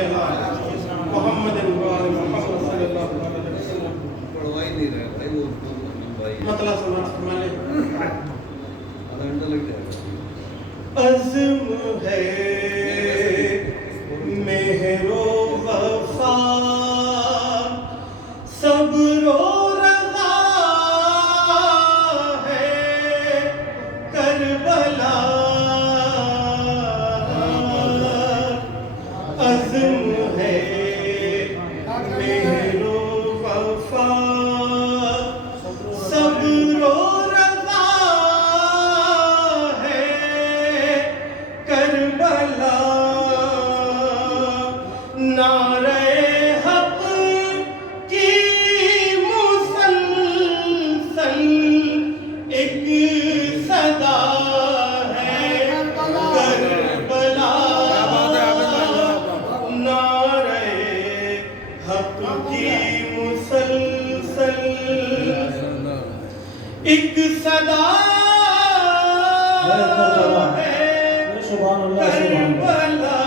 علیہ محمد محمد صلی اللہ علیہ وسلم. پڑھوا ہی نہیں رہے بھائی وہ مطلب سمجھ میں آدھا گھنٹہ لگ جائے گا. عزم ہے مہر و وفا صبر و رضا ہے کربلا. عزم ہے مہر و وفا صبر و رضا ہے کربلا. نعرہ حق کی مسلسل ایک صدا ہے کربلا. نعرہ حق کی مسلسل ایک صدا ہے کربلا.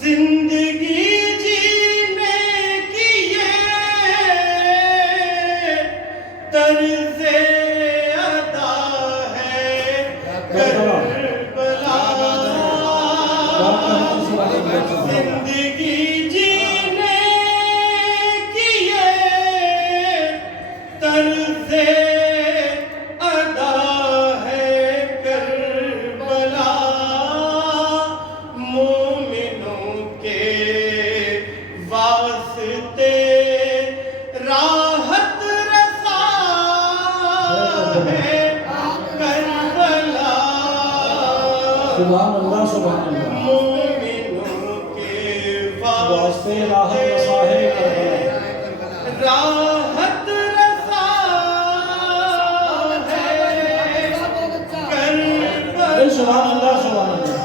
زندگی جینے کی یہ طرز ادا ہے کربلا. زندگی جینے کی یہ طرز ادا ہے کربلا. مومنوں کے واسطے راحت رسا ہے کربلا. سبحان اللہ سبحان اللہ. مومنوں کے واسطے راحت رسا ہے کربلا. راحت رسا ہے کربلا. سبحان اللہ سبحان اللہ.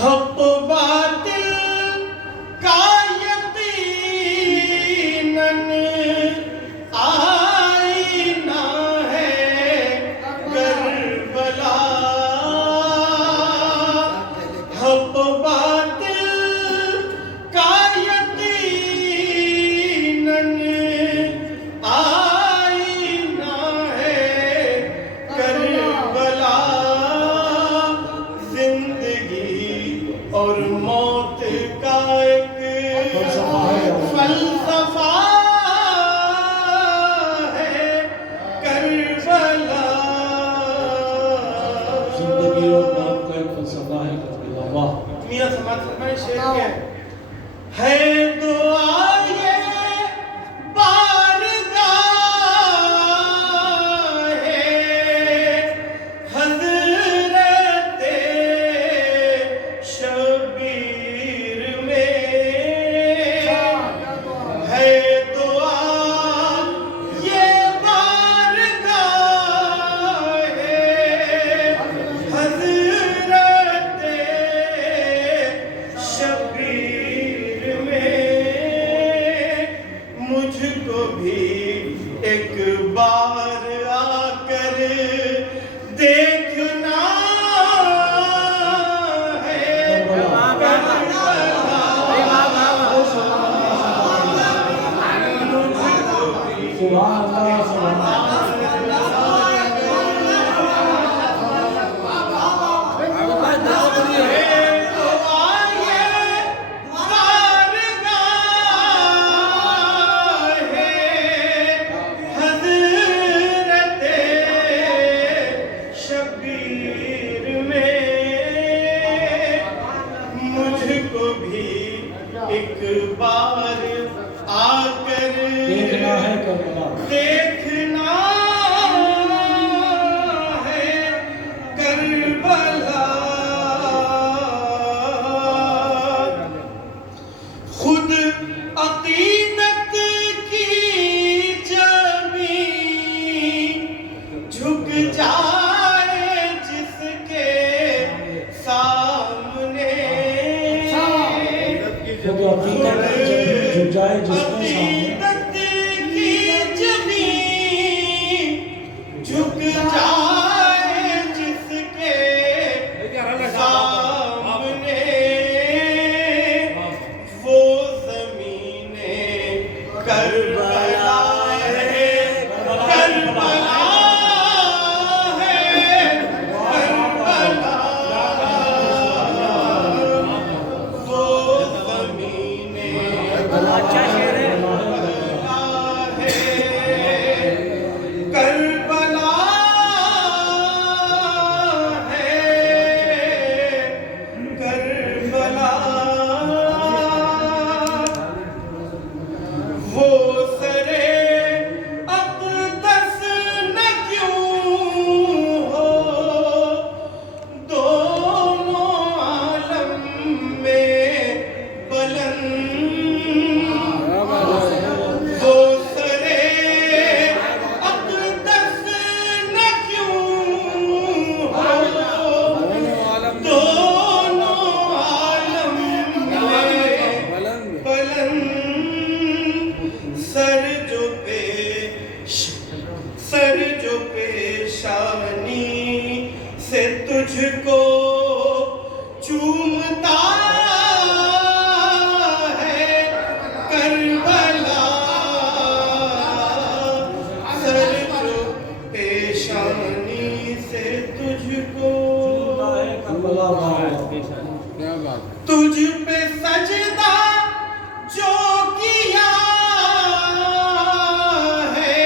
حق باطل کا یقیناً آئینہ ہے کربلا. حق باطل کا یقیناً آئینہ ہے کربلا. زندگی اور موت کا ایک فلسفہ ہے کربلا. زندگی اور موت کا ایک فلسفہ ہے کربلا. واہ. میاں سماج فرمائے شعر کیا ہے دعا یہ بارگاہ حضرت شبیر میں ہے دعا یہ بارگاہ حضرت شبیر میں. مجھ کو بھی ایک بار آ کر دیکھنا ہے کربلا. سبحان اللہ سبحان اللہ. ایک بار آ کر دیکھنا ہے کربلا. دیکھنا ہے کربلا. خود عقیدت کی زمین جھک جائے جس کے سامنے. خود عقیدت کی زمین جھک جائے جس کے سامنے. عقیدت کی زمین جھک جائے جس تجھ کو چومتا ہے کربلا سر کو پیشانی سے تجھ کو تجھ پہ سجدہ جو کیا ہے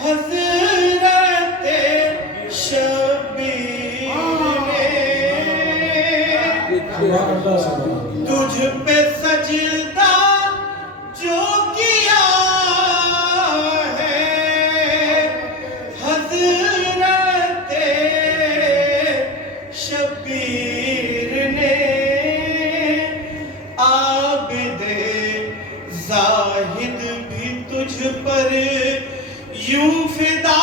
حضرت شبیر نے تجھ پہ سجدہ جو کیا ہے حضرت شبیر نے عابد زاہد بھی تجھ پر یوں فدا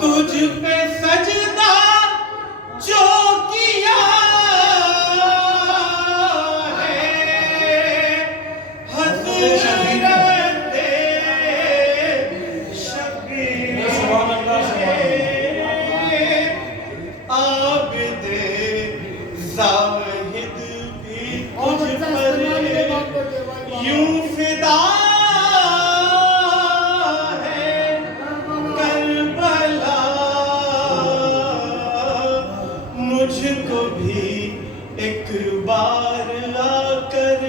تجھ پہ سجدہ جو کیا ہے حضرت شبیر عابد زاہد بھی تجھ پر یوں فدا مجھ کو بھی ایک بار آ کر